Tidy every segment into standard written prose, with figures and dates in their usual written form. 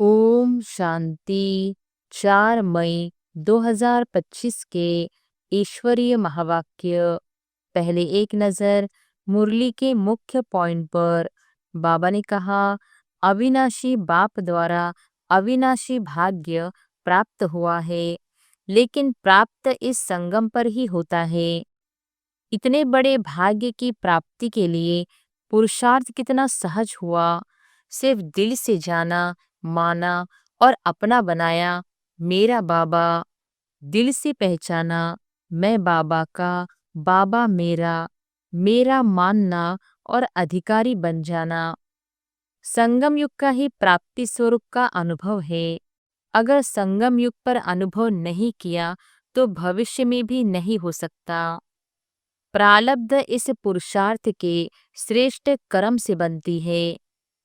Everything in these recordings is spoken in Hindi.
ओम शांति। 4 मई 2025 के ईश्वरीय महावाक्य। पहले एक नज़र मुरली के मुख्य पॉइंट पर। बाबा ने कहा, अविनाशी बाप द्वारा अविनाशी भाग्य प्राप्त हुआ है, लेकिन प्राप्त इस संगम पर ही होता है। इतने बड़े भाग्य की प्राप्ति के लिए पुरुषार्थ कितना सहज हुआ। सिर्फ दिल से जाना, माना और अपना बनाया मेरा बाबा। दिल से पहचाना मैं बाबा का, बाबा मेरा, मेरा मानना और अधिकारी बन जाना संगम युग का ही प्राप्ति स्वरूप का अनुभव है। अगर संगम युग पर अनुभव नहीं किया तो भविष्य में भी नहीं हो सकता। प्रारब्ध इस पुरुषार्थ के श्रेष्ठ कर्म से बनती है।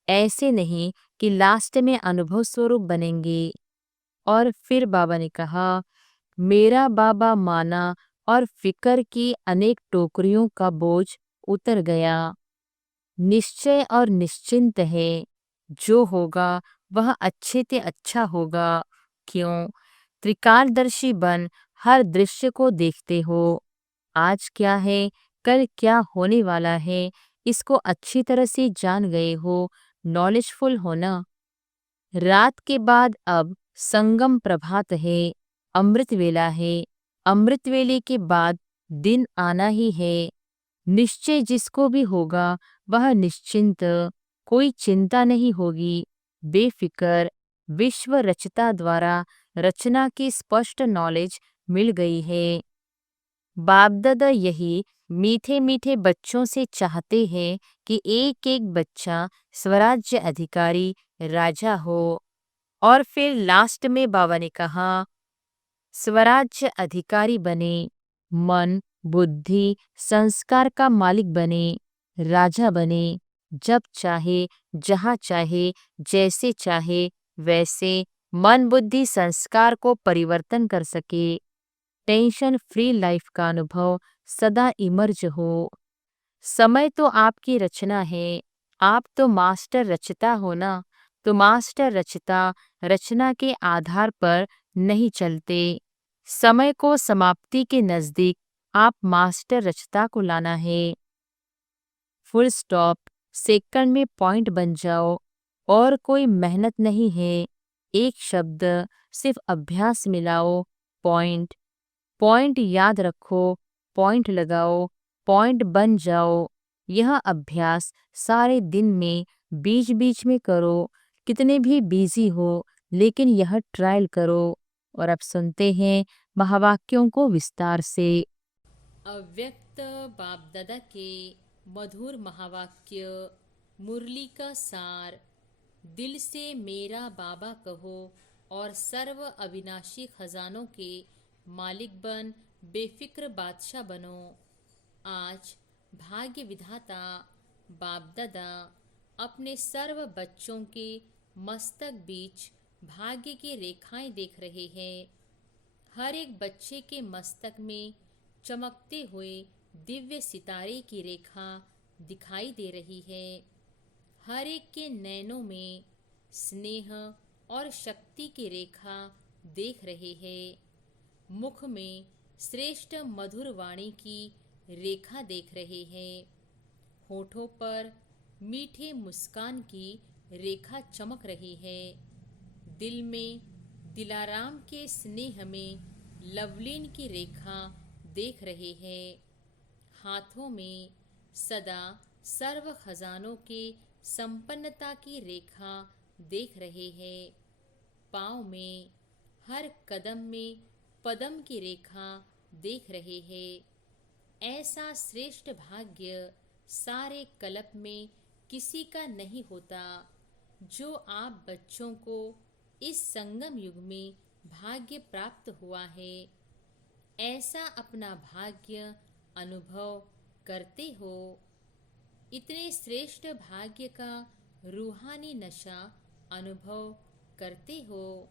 ऐसे नहीं कि लास्ट में अनुभव स्वरूप बनेंगे। और फिर बाबा ने कहा, मेरा बाबा माना और फिकर की अनेक टोकरियों का बोझ उतर गया। निश्चय और निश्चिंत है, जो होगा वह अच्छे से अच्छा होगा। क्यों? त्रिकालदर्शी बन हर दृश्य को देखते हो। आज क्या है, कल क्या होने वाला है, इसको अच्छी तरह से जान गए हो। नॉलेजफुल होना। रात के बाद अब संगम प्रभात है, अमृत वेला है। अमृत वेले के बाद दिन आना ही है। निश्चय जिसको भी होगा वह निश्चिंत, कोई चिंता नहीं होगी, बेफिक्र। विश्व रचता द्वारा रचना की स्पष्ट नॉलेज मिल गई है। बाप दादा यही मीठे मीठे बच्चों से चाहते हैं कि एक एक बच्चा स्वराज्य अधिकारी राजा हो। और फिर लास्ट में बाबा ने कहा, स्वराज्य अधिकारी बने, मन बुद्धि संस्कार का मालिक बने, राजा बने। जब चाहे, जहाँ चाहे, जैसे चाहे वैसे मन बुद्धि संस्कार को परिवर्तन कर सके। टेंशन फ्री लाइफ का अनुभव सदा इमर्ज हो। समय तो आपकी रचना है, आप तो मास्टर रचता हो ना। तो मास्टर रचता रचना के आधार पर नहीं चलते। समय को समाप्ति के नजदीक आप मास्टर रचता को लाना है। Full stop. सेकंड में पॉइंट बन जाओ। और कोई मेहनत नहीं है। एक शब्द, सिर्फ अभ्यास मिलाओ। पॉइंट। पॉइंट याद रखो, पॉइंट लगाओ, पॉइंट बन जाओ। यह अभ्यास सारे दिन में बीच बीच में करो। कितने भी बिजी हो, लेकिन यह ट्रायल करो। और अब सुनते हैं महावाक्यों को विस्तार से। अव्यक्त बाप दादा के मधुर महावाक्य। मुरली का सार। दिल से मेरा बाबा कहो और सर्व अविनाशी खजानों के मालिक बन बेफिक्र बादशाह बनो। आज भाग्य विधाता बाप दादा अपने सर्व बच्चों के मस्तक बीच भाग्य की रेखाएं देख रहे हैं। हर एक बच्चे के मस्तक में चमकते हुए दिव्य सितारे की रेखा दिखाई दे रही है। हर एक के नैनों में स्नेह और शक्ति की रेखा देख रहे हैं। मुख में श्रेष्ठ मधुर वाणी की रेखा देख रहे हैं। होठों पर मीठे मुस्कान की रेखा चमक रही है। दिल में दिलाराम के स्नेह में लवलीन की रेखा देख रहे हैं। हाथों में सदा सर्व खजानों के संपन्नता की रेखा देख रहे हैं। पाँव में हर कदम में पदम की रेखा देख रहे हैं। ऐसा श्रेष्ठ भाग्य सारे कल्प में किसी का नहीं होता, जो आप बच्चों को इस संगम युग में भाग्य प्राप्त हुआ है। ऐसा अपना भाग्य अनुभव करते हो। इतने श्रेष्ठ भाग्य का रूहानी नशा अनुभव करते हो।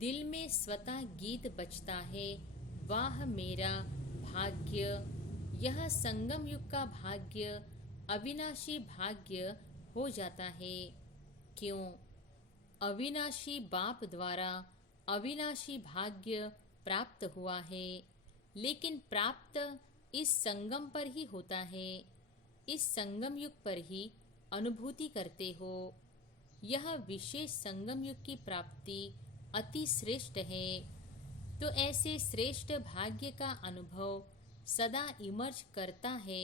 दिल में स्वतः गीत बजता है, वाह मेरा भाग्य। यह संगम युग का भाग्य अविनाशी भाग्य हो जाता है। क्यों? अविनाशी बाप द्वारा अविनाशी भाग्य प्राप्त हुआ है, लेकिन प्राप्त इस संगम पर ही होता है। इस संगम युग पर ही अनुभूति करते हो। यह विशेष संगम युग की प्राप्ति अति श्रेष्ठ है। तो ऐसे श्रेष्ठ भाग्य का अनुभव सदा इमर्ज करता है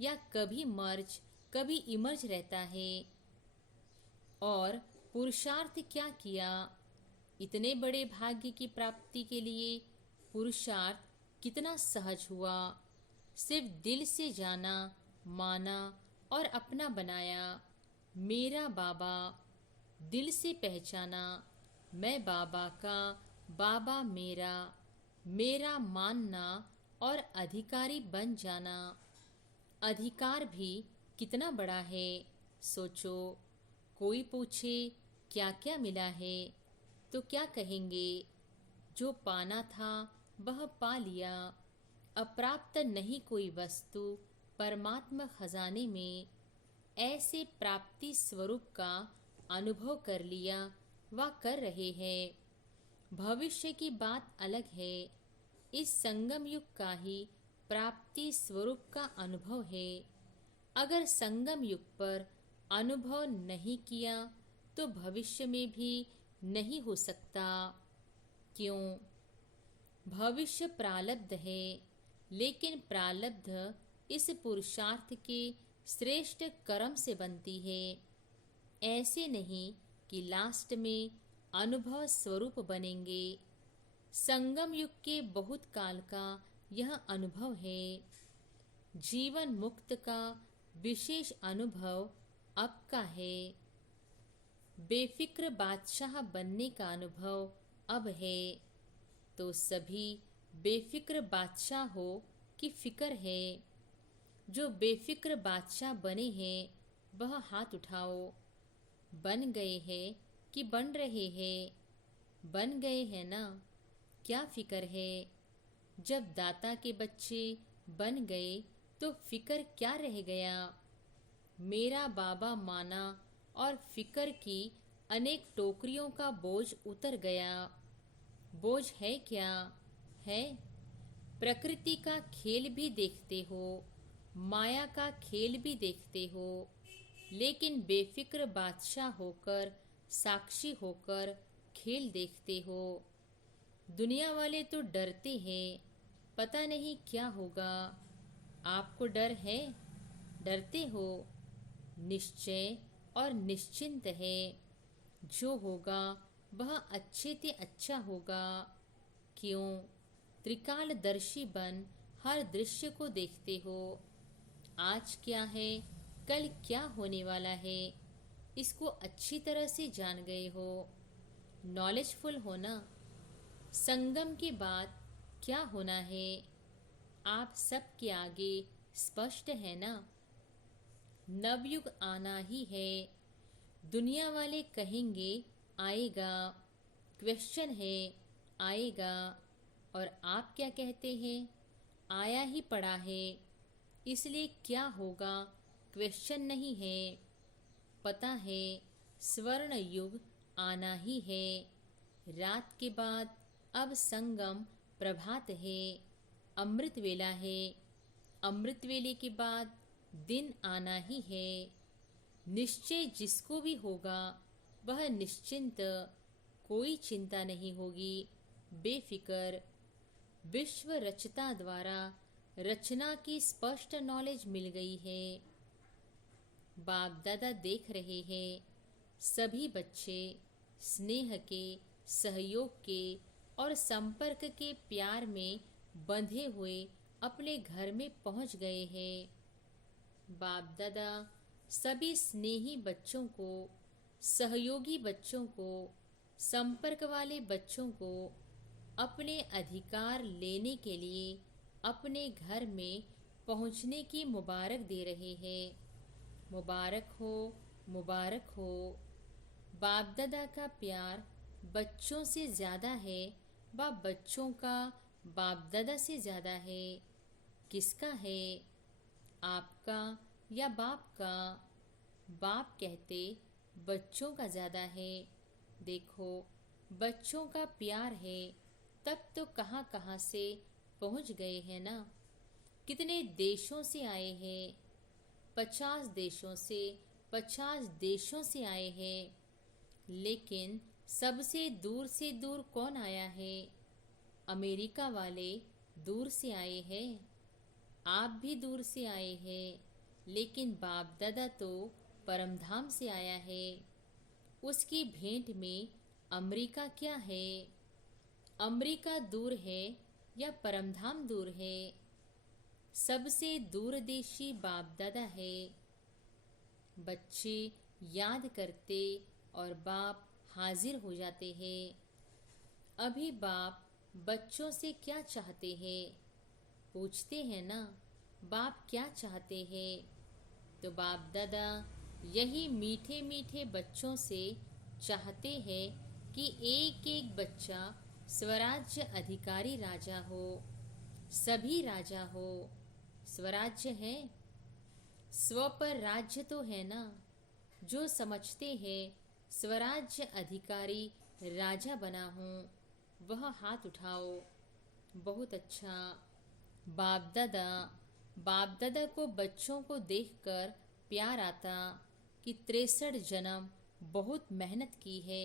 या कभी मर्ज कभी इमर्ज रहता है। और पुरुषार्थ क्या किया? इतने बड़े भाग्य की प्राप्ति के लिए पुरुषार्थ कितना सहज हुआ। सिर्फ दिल से जाना, माना और अपना बनाया। मेरा बाबा, दिल से पहचाना। मैं बाबा का, बाबा मेरा। मेरा मानना और अधिकारी बन जाना। अधिकार भी कितना बड़ा है, सोचो। कोई पूछे क्या क्या मिला है, तो क्या कहेंगे? जो पाना था वह पा लिया। अप्राप्त नहीं कोई वस्तु परमात्मा खजाने में। ऐसे प्राप्ति स्वरूप का अनुभव कर लिया व कर रहे हैं। भविष्य की बात अलग है। इस संगम युग का ही प्राप्ति स्वरूप का अनुभव है। अगर संगम युग पर अनुभव नहीं किया तो भविष्य में भी नहीं हो सकता। क्यों? भविष्य प्रारब्ध है, लेकिन प्रारब्ध इस पुरुषार्थ के श्रेष्ठ कर्म से बनती है। ऐसे नहीं कि लास्ट में अनुभव स्वरूप बनेंगे। संगम युग के बहुत काल का यह अनुभव है। जीवन मुक्त का विशेष अनुभव अब का है। बेफिक्र बादशाह बनने का अनुभव अब है। तो सभी बेफिक्र बादशाह हो कि फिक्र है? जो बेफिक्र बादशाह बने हैं वह हाथ उठाओ। बन गए हैं कि बन रहे हैं? बन गए हैं ना? क्या फिक्र है? जब दाता के बच्चे बन गए तो फिक्र क्या रह गया? मेरा बाबा माना और फिक्र की अनेक टोकरियों का बोझ उतर गया। बोझ है क्या? है। प्रकृति का खेल भी देखते हो, माया का खेल भी देखते हो, लेकिन बेफिक्र बादशाह होकर, साक्षी होकर खेल देखते हो। दुनिया वाले तो डरते हैं, पता नहीं क्या होगा। आपको डर है? डरते हो? निश्चय और निश्चिंत है। जो होगा वह अच्छे से अच्छा होगा। क्यों? त्रिकालदर्शी बन हर दृश्य को देखते हो। आज क्या है, कल क्या होने वाला है, इसको अच्छी तरह से जान गए हो। नॉलेजफुल हो ना? संगम के बाद क्या होना है, आप सबके आगे स्पष्ट है ना? नवयुग आना ही है। दुनिया वाले कहेंगे आएगा। क्वेश्चन है आएगा, और आप क्या कहते हैं? आया ही पड़ा है, इसलिए क्या होगा क्वेश्चन नहीं है। पता है स्वर्ण युग आना ही है। रात के बाद अब संगम प्रभात है, अमृत वेला है। अमृत वेले के बाद दिन आना ही है। निश्चय जिसको भी होगा वह निश्चिंत, कोई चिंता नहीं होगी, बेफिक्र। विश्व रचता द्वारा रचना की स्पष्ट नॉलेज मिल गई है। बाप दादा देख रहे हैं। सभी बच्चे स्नेह के, सहयोग के और संपर्क के प्यार में बंधे हुए अपने घर में पहुंच गए हैं। बाप दादा सभी स्नेही बच्चों को, सहयोगी बच्चों को, संपर्क वाले बच्चों को अपने अधिकार लेने के लिए अपने घर में पहुंचने की मुबारक दे रहे हैं। मुबारक हो, मुबारक हो। बाप दादा का प्यार बच्चों से ज़्यादा है व बच्चों का बाप दादा से ज़्यादा है। किसका है? आपका या बाप का? बाप कहते बच्चों का ज़्यादा है, देखो, बच्चों का प्यार है तब तो कहाँ कहाँ से पहुँच गए हैं ना। कितने देशों से आए हैं, 50 देशों से आए हैं। लेकिन सबसे दूर से दूर कौन आया है? अमेरिका वाले दूर से आए हैं। आप भी दूर से आए हैं, लेकिन बाप दादा तो परमधाम से आया है। उसकी भेंट में अमेरिका क्या है? अमेरिका दूर है या परमधाम दूर है? सबसे दूरदेशी बाप दादा है। बच्चे याद करते और बाप हाजिर हो जाते हैं। अभी बाप बच्चों से क्या चाहते हैं? पूछते हैं ना, बाप क्या चाहते हैं? तो बाप दादा यही मीठे मीठे बच्चों से चाहते हैं कि एक एक बच्चा स्वराज्य अधिकारी राजा हो, सभी राजा हो। स्वराज्य है, स्व पर राज्य तो है ना। जो समझते हैं स्वराज्य अधिकारी राजा बना हूँ, वह हाथ उठाओ। बहुत अच्छा। बाप दादा को बच्चों को देखकर प्यार आता कि 63 जन्म बहुत मेहनत की है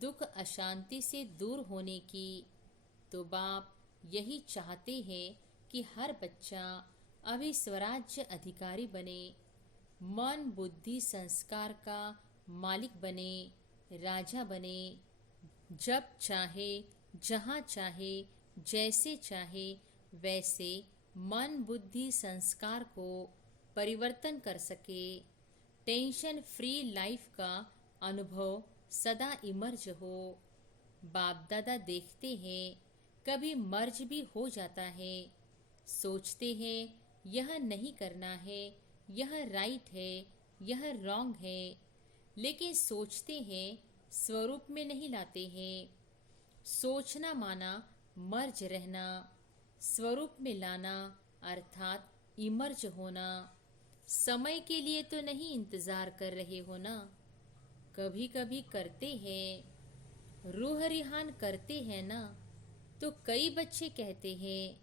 दुख अशांति से दूर होने की। तो बाप यही चाहते हैं कि हर बच्चा अभी स्वराज्य अधिकारी बने, मन बुद्धि संस्कार का मालिक बने, राजा बने। जब चाहे, जहाँ चाहे, जैसे चाहे वैसे मन बुद्धि संस्कार को परिवर्तन कर सके। टेंशन फ्री लाइफ का अनुभव सदा इमर्ज हो। बाप दादा देखते हैं कभी मर्ज भी हो जाता है। सोचते हैं यह नहीं करना है, यह राइट है, यह रॉन्ग है, लेकिन सोचते हैं स्वरूप में नहीं लाते हैं। सोचना माना मर्ज रहना, स्वरूप में लाना अर्थात इमर्ज होना। समय के लिए तो नहीं इंतजार कर रहे हो ना। कभी कभी करते हैं, रूह रिहान करते हैं ना। तो कई बच्चे कहते हैं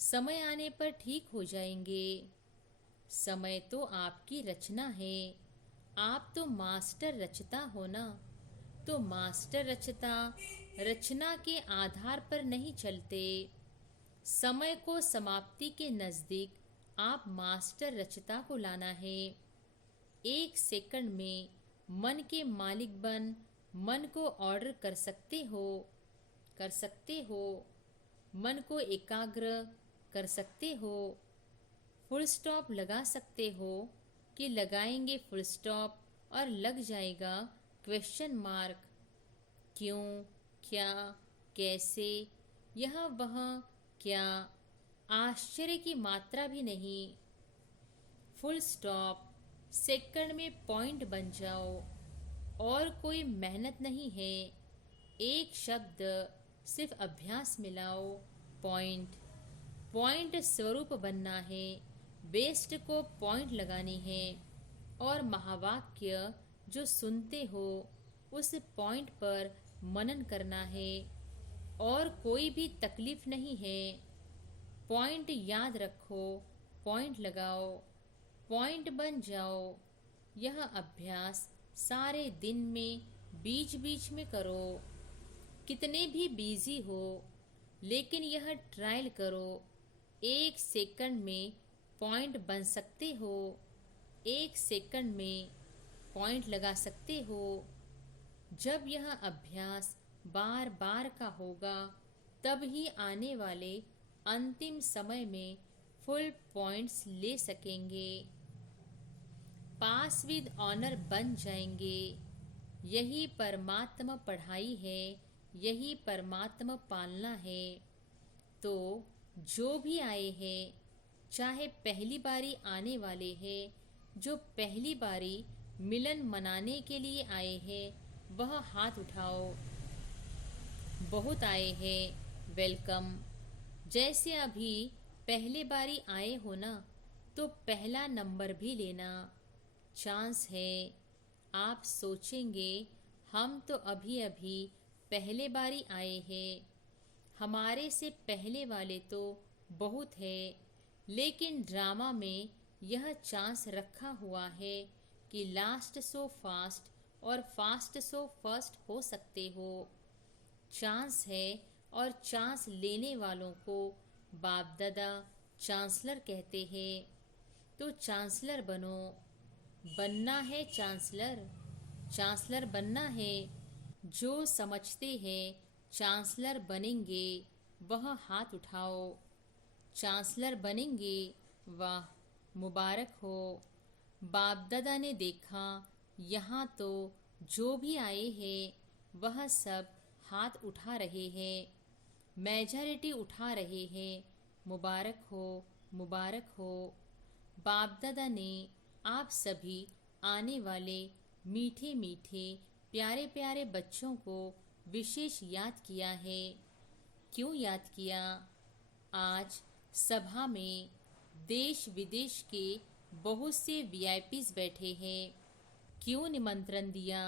समय आने पर ठीक हो जाएंगे। समय तो आपकी रचना है, आप तो मास्टर रचता हो ना। तो मास्टर रचता रचना के आधार पर नहीं चलते। समय को समाप्ति के नज़दीक आप मास्टर रचता को लाना है। 1 सेकंड में मन के मालिक बन मन को ऑर्डर कर सकते हो, कर सकते हो। मन को एकाग्र कर सकते हो। फुल स्टॉप लगा सकते हो कि लगाएंगे फुल स्टॉप और लग जाएगा क्वेश्चन मार्क। क्यों, क्या, कैसे, यह वह, क्या, आश्चर्य की मात्रा भी नहीं। फुल स्टॉप, सेकंड में पॉइंट बन जाओ। और कोई मेहनत नहीं है। एक शब्द सिर्फ अभ्यास मिलाओ, पॉइंट। पॉइंट स्वरूप बनना है, वेस्ट को पॉइंट लगानी है। और महावाक्य जो सुनते हो उस पॉइंट पर मनन करना है। और कोई भी तकलीफ नहीं है। पॉइंट याद रखो, पॉइंट लगाओ, पॉइंट बन जाओ। यह अभ्यास सारे दिन में बीच बीच में करो। कितने भी बिजी हो, लेकिन यह ट्रायल करो। 1 सेकंड में पॉइंट बन सकते हो, 1 सेकंड में पॉइंट लगा सकते हो। जब यह अभ्यास बार बार का होगा, तब ही आने वाले अंतिम समय में फुल पॉइंट्स ले सकेंगे। पास विद ऑनर बन जाएंगे। यही परमात्मा पढ़ाई है, यही परमात्मा पालना है। तो जो भी आए हैं, चाहे पहली बारी आने वाले हैं, जो पहली बारी मिलन मनाने के लिए आए हैं, वह हाथ उठाओ। बहुत आए हैं, वेलकम। जैसे अभी पहले बारी आए हो ना, तो पहला नंबर भी लेना। चांस है। आप सोचेंगे हम तो अभी अभी पहले बारी आए हैं। हमारे से पहले वाले तो बहुत है, लेकिन ड्रामा में यह चांस रखा हुआ है कि लास्ट सो फास्ट और फास्ट सो फर्स्ट हो सकते हो। चांस है और चांस लेने वालों को बाप दादा चांसलर कहते हैं। तो चांसलर बनो। बनना है चांसलर, चांसलर बनना है। जो समझते हैं चांसलर बनेंगे वह हाथ उठाओ। चांसलर बनेंगे, वाह मुबारक हो। बाप दादा ने देखा यहाँ तो जो भी आए हैं वह सब हाथ उठा रहे हैं, मेजॉरिटी उठा रहे हैं। मुबारक हो, मुबारक हो। बाप दादा ने आप सभी आने वाले मीठे मीठे प्यारे प्यारे बच्चों को विशेष याद किया है। क्यों याद किया? आज सभा में देश विदेश के बहुत से वीआईपीज बैठे हैं। क्यों निमंत्रण दिया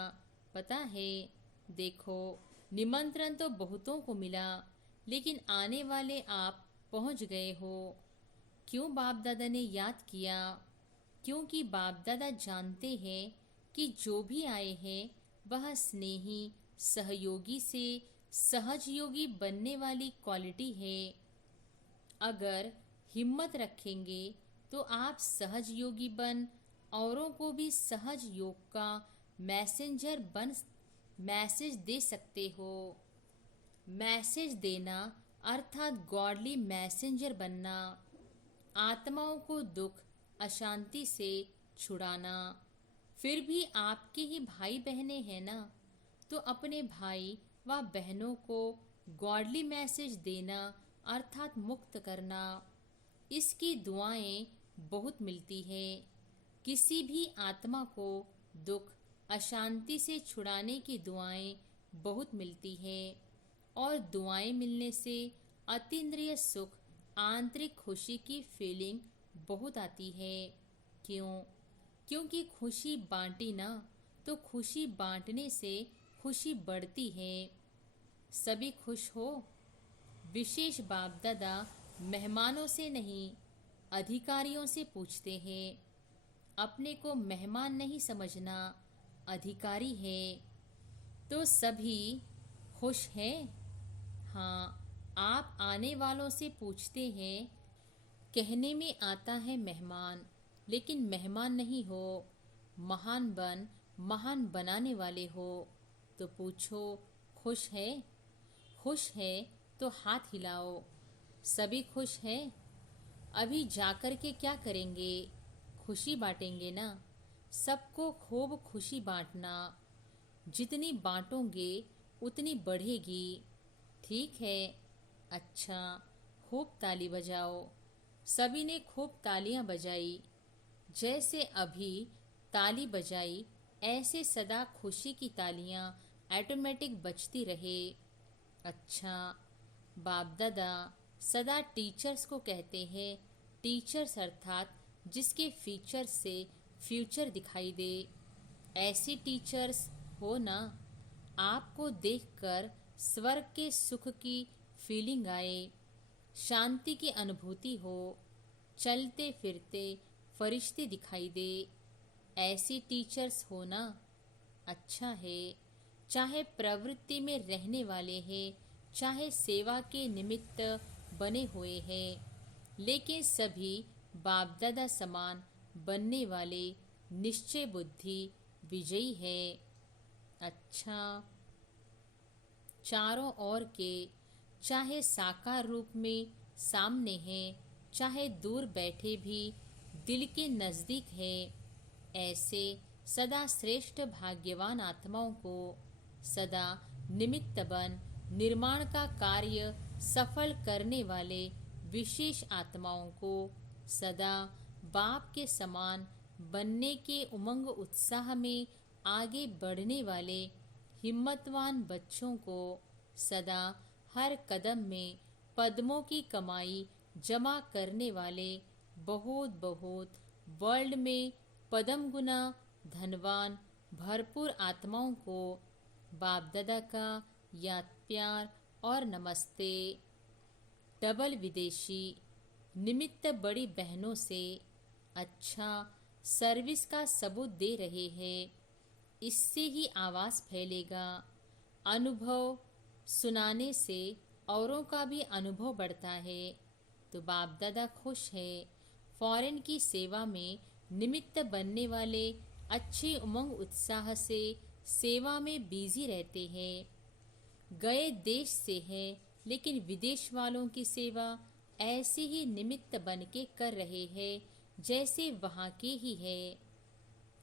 पता है? देखो, निमंत्रण तो बहुतों को मिला, लेकिन आने वाले आप पहुंच गए हो। क्यों बाप दादा ने याद किया? क्योंकि बाप दादा जानते हैं कि जो भी आए हैं वह स्नेही सहयोगी से सहजयोगी बनने वाली क्वालिटी है। अगर हिम्मत रखेंगे तो आप सहजयोगी बन औरों को भी सहज योग का मैसेंजर बन मैसेज दे सकते हो। मैसेज देना अर्थात गॉडली मैसेंजर बनना। आत्माओं को दुख अशांति से छुड़ाना। फिर भी आपके ही भाई बहनें हैं ना, तो अपने भाई व बहनों को गॉडली मैसेज देना अर्थात मुक्त करना। इसकी दुआएं बहुत मिलती है। किसी भी आत्मा को दुख अशांति से छुड़ाने की दुआएं बहुत मिलती है, और दुआएं मिलने से अतीन्द्रिय सुख आंतरिक खुशी की फीलिंग बहुत आती है। क्यों? क्योंकि खुशी बांटी ना, तो खुशी बांटने से खुशी बढ़ती है। सभी खुश हो। विशेष बाप दादा मेहमानों से नहीं, अधिकारियों से पूछते हैं। अपने को मेहमान नहीं समझना, अधिकारी है। तो सभी खुश हैं? हाँ, आप आने वालों से पूछते हैं। कहने में आता है मेहमान, लेकिन मेहमान नहीं हो, महान बन महान बनाने वाले हो। तो पूछो, खुश है? खुश है तो हाथ हिलाओ। सभी खुश हैं? अभी जाकर के क्या करेंगे? खुशी बांटेंगे ना। सबको खूब खुशी बांटना। जितनी बांटोगे उतनी बढ़ेगी। ठीक है? अच्छा, खूब ताली बजाओ। सभी ने खूब तालियां बजाई। जैसे अभी ताली बजाई, ऐसे सदा खुशी की तालियां ऑटोमेटिक बजती रहे। अच्छा, बाप दादा सदा टीचर्स को कहते हैं। टीचर्स अर्थात जिसके फीचर से फ्यूचर दिखाई दे। ऐसी टीचर्स हो ना, आपको देखकर स्वर्ग के सुख की फीलिंग आए, शांति की अनुभूति हो, चलते फिरते फरिश्ते दिखाई दे। ऐसी टीचर्स हो ना, अच्छा है। चाहे प्रवृत्ति में रहने वाले हैं, चाहे सेवा के निमित्त बने हुए हैं, लेकिन सभी बाप दादा समान बनने वाले निश्चय बुद्धि विजयी है। अच्छा, चारों ओर के चाहे साकार रूप में सामने हैं, चाहे दूर बैठे भी दिल के नज़दीक है, ऐसे सदा श्रेष्ठ भाग्यवान आत्माओं को सदा निमित्त बन निर्माण का कार्य सफल करने वाले विशेष आत्माओं को सदा बाप के समान बनने के उमंग उत्साह में आगे बढ़ने वाले हिम्मतवान बच्चों को सदा हर कदम में पद्मों की कमाई जमा करने वाले बहुत बहुत वर्ल्ड में पद्म गुना धनवान भरपूर आत्माओं को बाप दादा का याद प्यार और नमस्ते। डबल विदेशी निमित्त बड़ी बहनों से अच्छा सर्विस का सबूत दे रहे हैं। इससे ही आवाज़ फैलेगा। अनुभव सुनाने से औरों का भी अनुभव बढ़ता है। तो बाप दादा खुश है। फॉरेन की सेवा में निमित्त बनने वाले अच्छे उमंग उत्साह से सेवा में बिजी रहते हैं। गए देश से है लेकिन विदेश वालों की सेवा ऐसे ही निमित्त बन के कर रहे हैं जैसे वहाँ के ही है।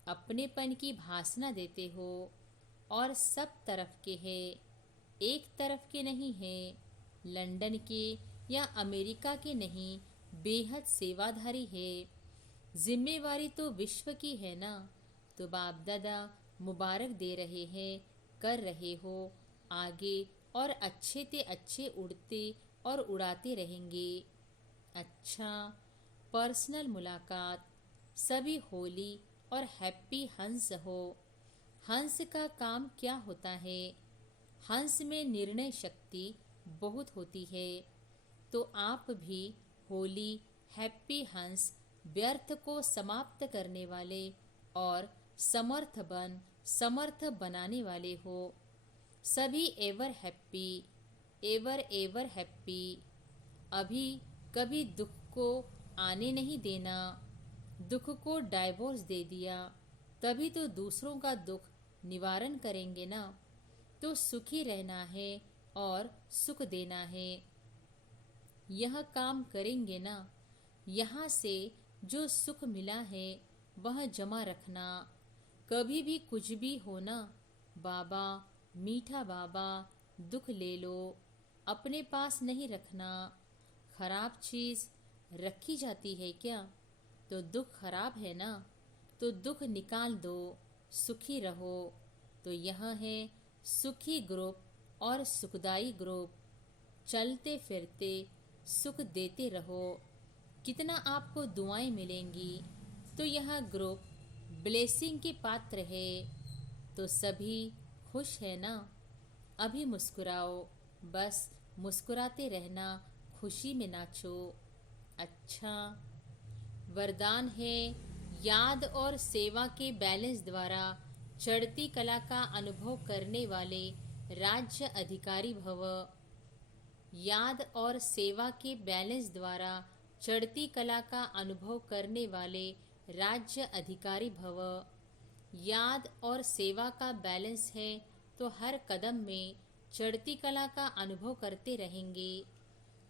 अपनेपन की भासना देते हो और सब तरफ के है, एक तरफ के नहीं है, लंदन के या अमेरिका के नहीं, बेहद सेवाधारी है। जिम्मेवारी तो विश्व की है ना। तो बाप दादा मुबारक दे रहे हैं, कर रहे हो आगे और अच्छे ते अच्छे उड़ते और उड़ाते रहेंगे। अच्छा, पर्सनल मुलाकात। सभी होली और हैप्पी हंस हो। हंस का काम क्या होता है? हंस में निर्णय शक्ति बहुत होती है। तो आप भी होली हैप्पी हंस व्यर्थ को समाप्त करने वाले और समर्थ बनाने वाले हो। सभी ever happy, ever ever happy. अभी कभी दुख को आने नहीं देना। दुख को डाइवोर्स दे दिया तभी तो दूसरों का दुख निवारण करेंगे ना। तो सुखी रहना है और सुख देना है। यह काम करेंगे ना। यहाँ से जो सुख मिला है वह जमा रखना। कभी भी कुछ भी हो ना, बाबा मीठा बाबा दुख ले लो, अपने पास नहीं रखना। खराब चीज़ रखी जाती है क्या? तो दुख खराब है ना, तो दुख निकाल दो, सुखी रहो। तो यह है सुखी ग्रुप और सुखदाई ग्रुप। चलते फिरते सुख देते रहो। कितना आपको दुआएं मिलेंगी। तो यह ग्रुप ब्लेसिंग के पात्र है। तो सभी खुश है ना। अभी मुस्कुराओ, बस मुस्कुराते रहना, खुशी में नाचो। अच्छा, वरदान है याद और सेवा के बैलेंस द्वारा चढ़ती कला का अनुभव करने वाले राज्य अधिकारी भव। याद और सेवा के बैलेंस द्वारा चढ़ती कला का अनुभव करने वाले राज्य अधिकारी भव। याद और सेवा का बैलेंस है तो हर कदम में चढ़ती कला का अनुभव करते रहेंगे।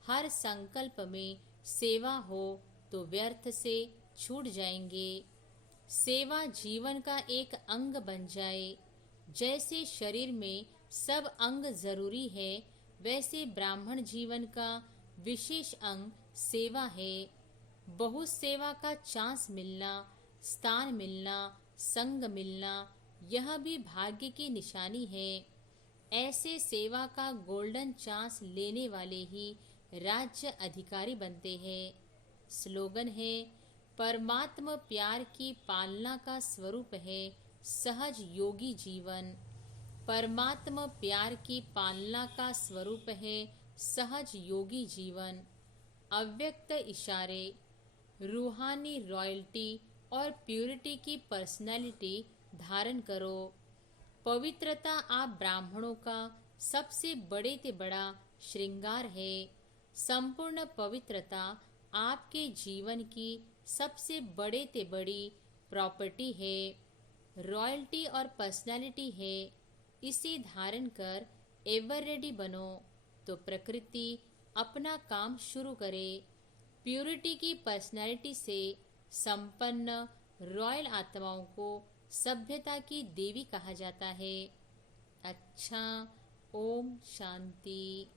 हर संकल्प में सेवा हो तो व्यर्थ से छूट जाएंगे। सेवा जीवन का एक अंग बन जाए। जैसे शरीर में सब अंग जरूरी है, वैसे ब्राह्मण जीवन का विशेष अंग सेवा है। बहुत सेवा का चांस मिलना, स्थान मिलना, संग मिलना, यह भी भाग्य की निशानी है। ऐसे सेवा का गोल्डन चांस लेने वाले ही राज्य अधिकारी बनते हैं। स्लोगन है परमात्मा प्यार की पालना का स्वरूप है सहज योगी जीवन। परमात्मा प्यार की पालना का स्वरूप है सहज योगी जीवन। अव्यक्त इशारे, रूहानी रॉयल्टी और प्यूरिटी की पर्सनैलिटी धारण करो। पवित्रता आप ब्राह्मणों का सबसे बड़े ते बड़ा श्रृंगार है। संपूर्ण पवित्रता आपके जीवन की सबसे बड़े ते बड़ी प्रॉपर्टी है। रॉयल्टी और पर्सनैलिटी है। इसे धारण कर एवर रेडी बनो तो प्रकृति अपना काम शुरू करे। प्यूरिटी की पर्सनैलिटी से संपन्न रॉयल आत्माओं को सभ्यता की देवी कहा जाता है। अच्छा, ओम शांति।